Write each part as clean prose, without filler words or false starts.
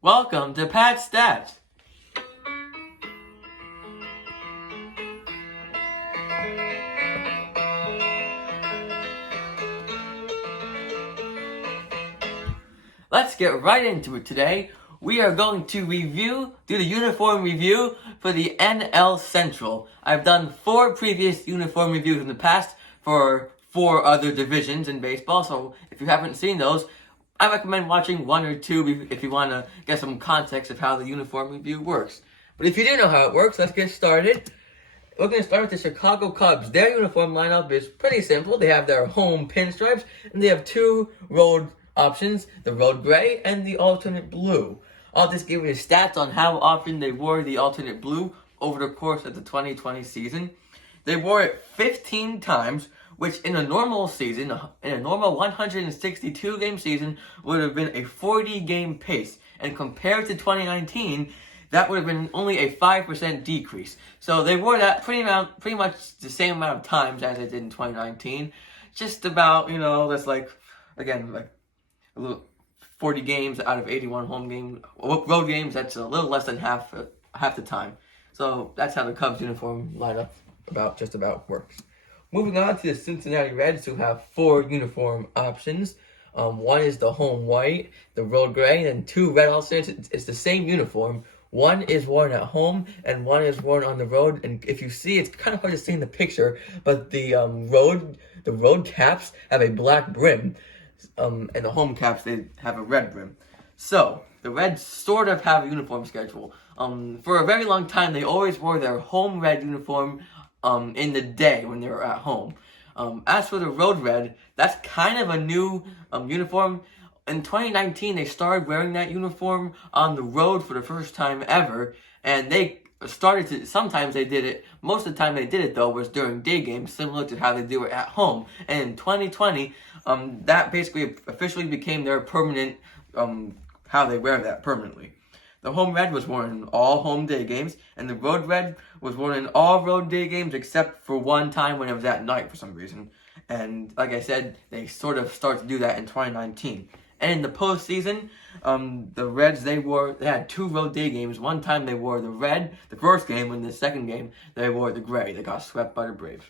Welcome to Pat's Stats. Let's get right into it today. We are going to do the uniform review for the NL Central. I've done 4 previous uniform reviews in the past for 4 other divisions in baseball, so if you haven't seen those, I recommend watching 1 or 2 if you want to get some context of how the uniform review works. But if you do know how it works, let's get started. We're going to start with the Chicago Cubs. Their uniform lineup is pretty simple. They have their home pinstripes, and they have 2 road options, the road gray and the alternate blue. I'll just give you the stats on how often they wore the alternate blue over the course of the 2020 season. They wore it 15 times, which in a normal season, in a normal 162-game season, would have been a 40-game pace. And compared to 2019, that would have been only a 5% decrease. So they wore that pretty much the same amount of times as they did in 2019. Just about, that's like a little 40 games out of 81 road games. That's a little less than half the time. So that's how the Cubs uniform lineup just about works. Moving on to the Cincinnati Reds, who have 4 uniform options. One is the home white, the road gray, and 2 red alternates. It's the same uniform. One is worn at home, and one is worn on the road. And if you see, it's kind of hard to see in the picture, but the road caps have a black brim, and the home caps, they have a red brim. So the Reds sort of have a uniform schedule. For a very long time, they always wore their home red uniform in the day when they were at home. As for the road red, that's kind of a new uniform. In 2019, they started wearing that uniform on the road for the first time ever, and they sometimes they did it, most of the time they did it though was during day games, similar to how they do it at home. And in 2020, that basically officially became their permanent, how they wear that permanently. The home red was worn in all home day games, and the road red was worn in all road day games except for one time when it was at night for some reason. And like I said, they sort of started to do that in 2019. And in the postseason, the Reds, they had 2 road day games. One time they wore the red, the first game, and the second game they wore the gray. They got swept by the Braves.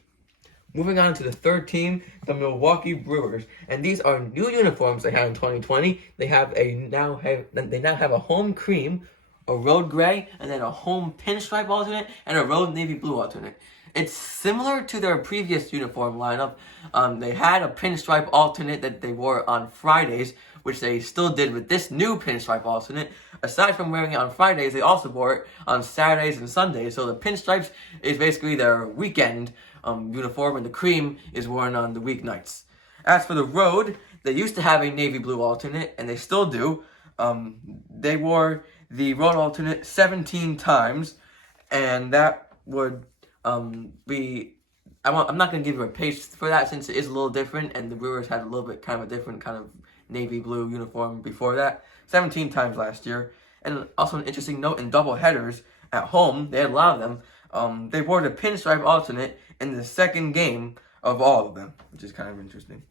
Moving on to the third team, the Milwaukee Brewers, and these are new uniforms they had in 2020. They now have a home cream, a road gray, and then a home pinstripe alternate, and a road navy blue alternate. It's similar to their previous uniform lineup. They had a pinstripe alternate that they wore on Fridays, which they still did with this new pinstripe alternate. Aside from wearing it on Fridays, they also wore it on Saturdays and Sundays. So the pinstripes is basically their weekend uniform, and the cream is worn on the weeknights. As for the road, they used to have a navy blue alternate, and they still do. They wore the road alternate 17 times, and that would be... I'm not going to give you a pace for that since it is a little different, and the Brewers had a little bit kind of a different kind of navy blue uniform before that. 17 times last year. And also an interesting note, in double headers at home, they had a lot of them. They wore the pinstripe alternate in the second game of all of them, which is kind of interesting.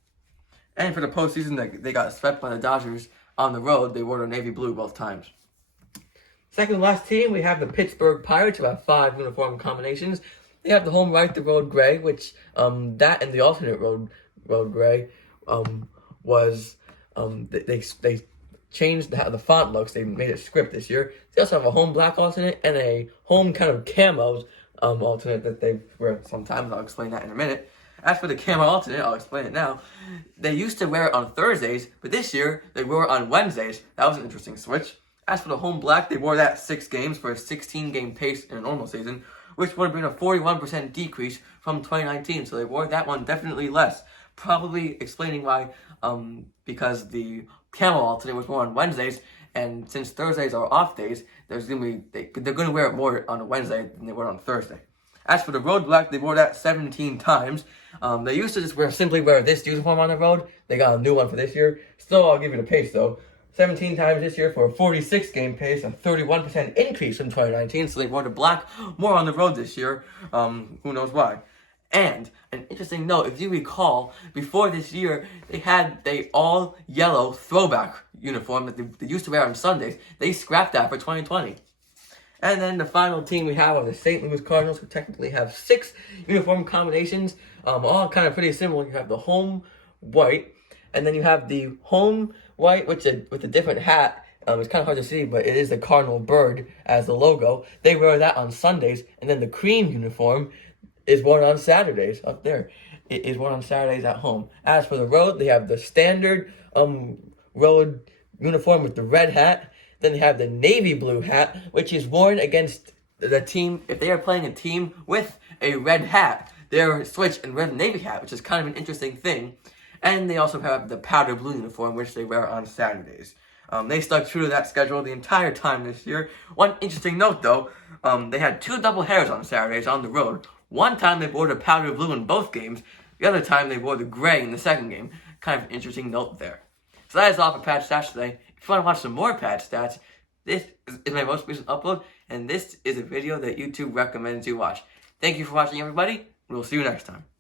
And for the postseason, they got swept by the Dodgers on the road. They wore the navy blue both times. Second to last team, we have the Pittsburgh Pirates, who have 5 uniform combinations. They have the home white, the road gray, which that and the alternate road gray was they changed how the font looks. They made it script this year. They also have a home black alternate and a home kind of camos alternate that they wear sometimes. I'll explain that in a minute. As for the camo alternate, I'll explain it now. They used to wear it on Thursdays, but this year they wore it on Wednesdays. That was an interesting switch. As for the home black, they wore that 6 games for a 16-game pace in a normal season, which would have been a 41% decrease from 2019. So they wore that one definitely less. Probably explaining why, because the camo alternate was worn on Wednesdays, and since Thursdays are off days, they're going to wear it more on a Wednesday than they wore on Thursday. As for the road black, they wore that 17 times. They used to just simply wear this uniform on the road. They got a new one for this year. Still, I'll give you the pace though. 17 times this year for a 46-game pace, a 31% increase from 2019. So they wore the black more on the road this year. Who knows why? And an interesting note, if you recall, before this year, they had the all-yellow throwback uniform that they used to wear on Sundays. They scrapped that for 2020. And then the final team we have are the St. Louis Cardinals, who technically have 6 uniform combinations, all kind of pretty similar. You have the home white, and then you have the home white with a different hat. It's kind of hard to see, but it is the cardinal bird as the logo. They wear that on Sundays, and then the cream uniform is worn on Saturdays up there. It is worn on Saturdays at home. As for the road, they have the standard road uniform with the red hat. Then they have the navy blue hat, which is worn against the team. If they are playing a team with a red hat, they're switched and wear the navy hat, which is kind of an interesting thing. And they also have the powder blue uniform, which they wear on Saturdays. They stuck true to that schedule the entire time this year. One interesting note, though, they had 2 doubleheaders on Saturdays on the road. One time they wore the powder blue in both games. The other time they wore the gray in the second game. Kind of an interesting note there. So that is all for Patch Stats today. If you want to watch some more Patch Stats, this is my most recent upload, and this is a video that YouTube recommends you watch. Thank you for watching, everybody. We'll see you next time.